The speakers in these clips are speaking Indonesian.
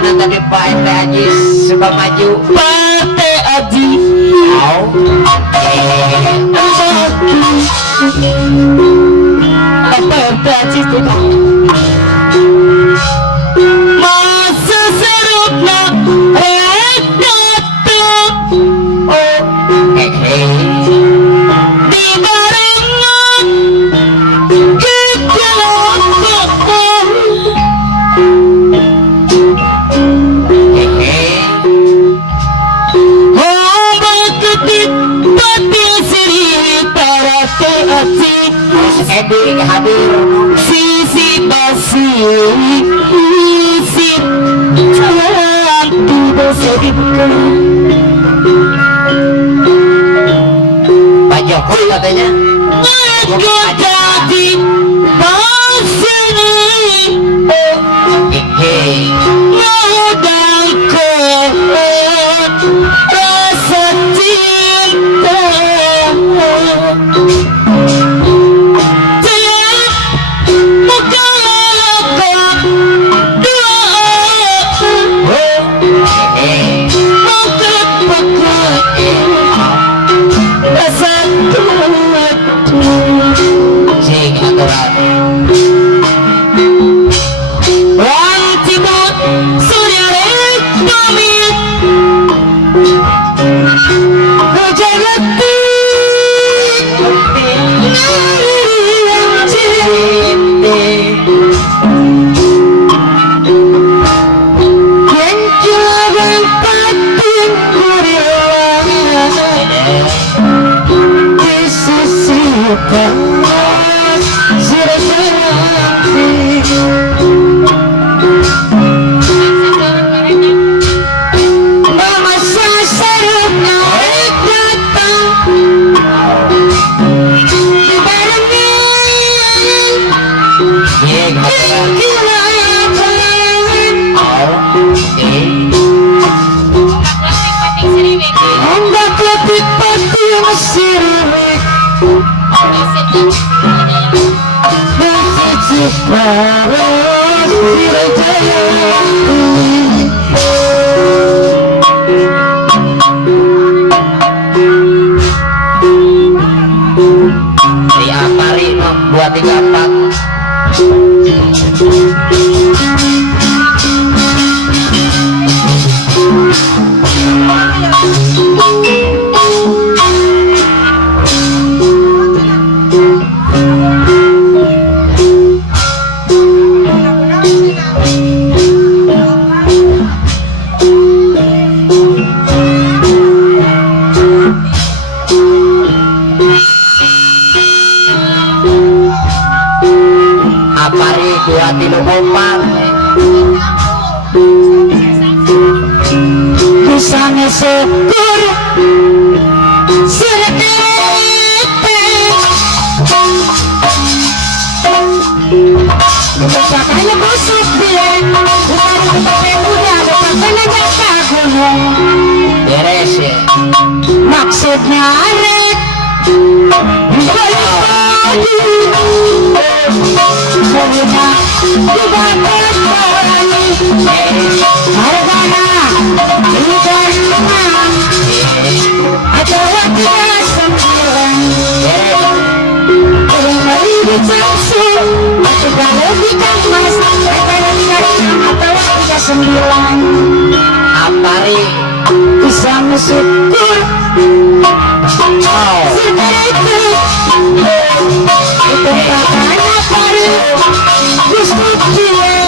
Mana tadi Pak Ente Haji suka maju Pate Aji apa Pate Aji itu masa serupna di barengan Edi hadir sisi basi isi cantik bisa dibuka Pak Jokowi katanya jadi basi modal kuat rasa cinta di Apari membuat 24 Busanya syukur Makanya busuk dia bukan pakai punya pakai nyata gunung beres ya maksudnya arek balik pagi punya dibanding lagi hargana ikan menang ada waktu sembilan kembali di Samsung masih kalau di Kamas atau 39 Apari bisa Sang syukur sedetik ditempakan pari Gusti dia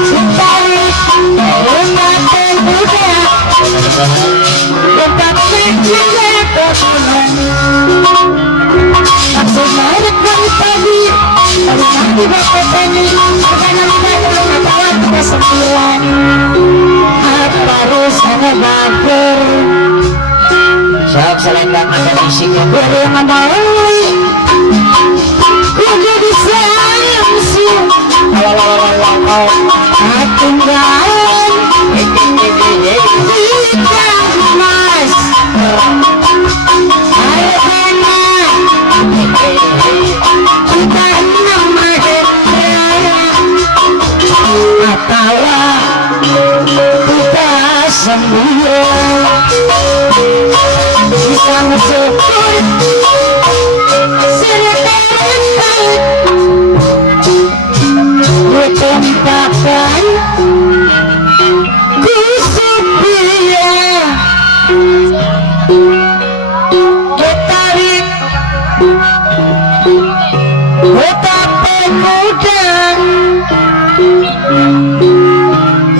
ditarik lempatin muda lempatin juga ke gunung langsung naik dari pagi dari bapak tani karena tidak kawan kita sembilan harus ada baper Siap selendang ada bising ya beri ngamali udah disayang sih tinggalan ikan mas ayo kena kita nama atau kita sembuh bisa bersyukur serta ditempakan kusupia ketarik betapa muda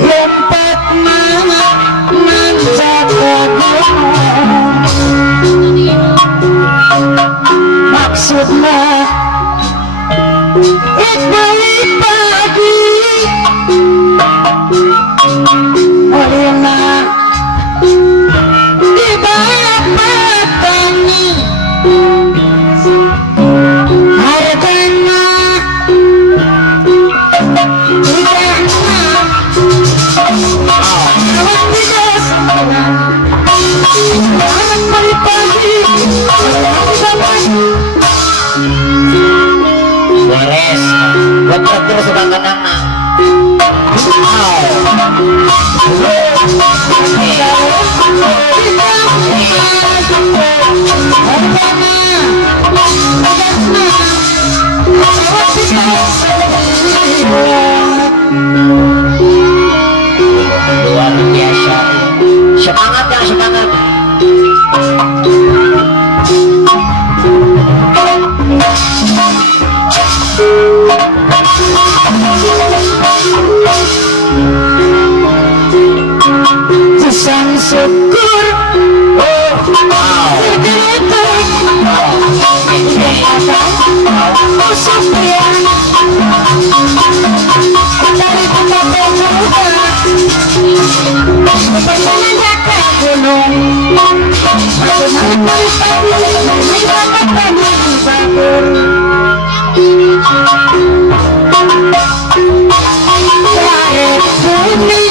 lompat nancap ke gunung maksudnya dari pagi Olena di bawah petani harganya tidak kawan tidak sembilan kawan dari pagi beres buat terus sudah tenang luar biasa semangat ya semangat Sang syukur sedetik musuhnya dari tempat pemuda penanya ke gunung menarik dari pagi meninggalkan pagi di babur langit bumi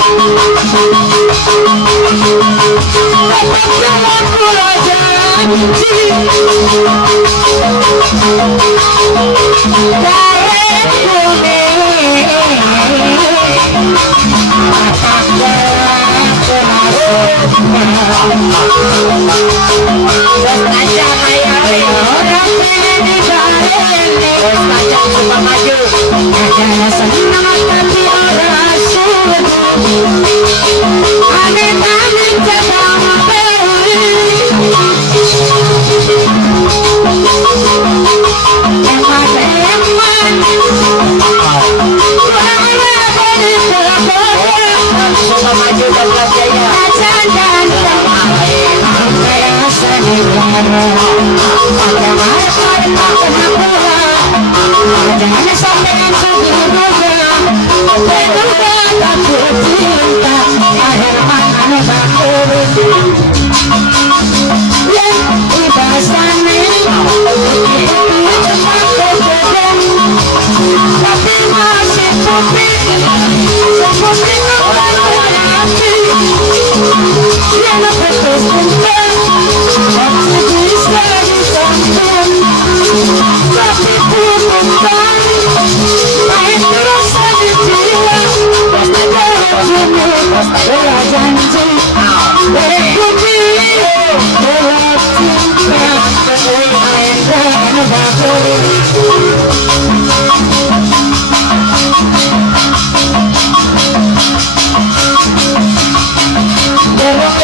aku janji dari bumi Thank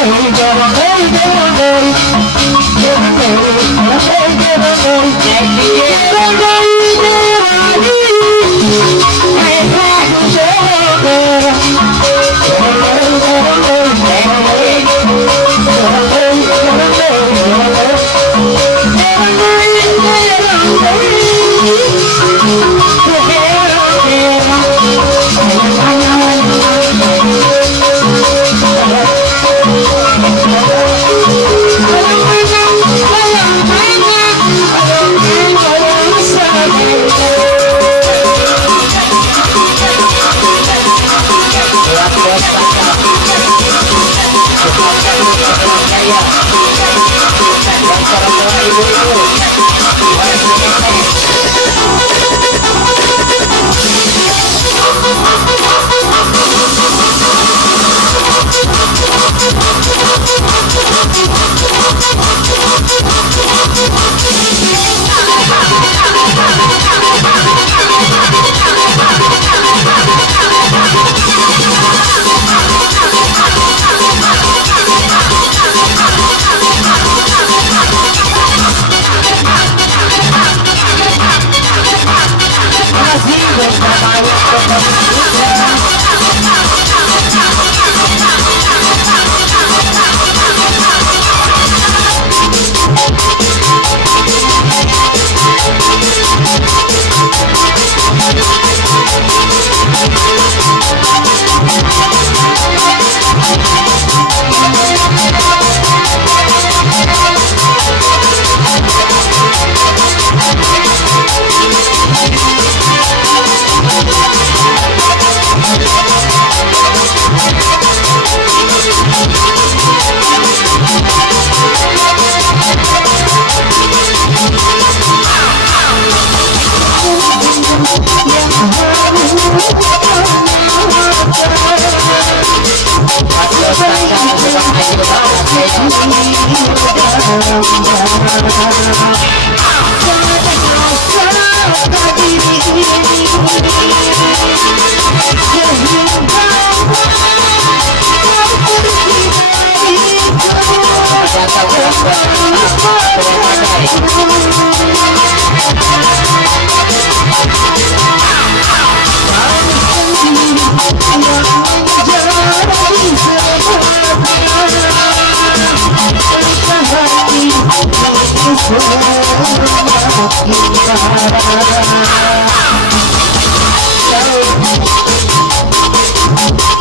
you.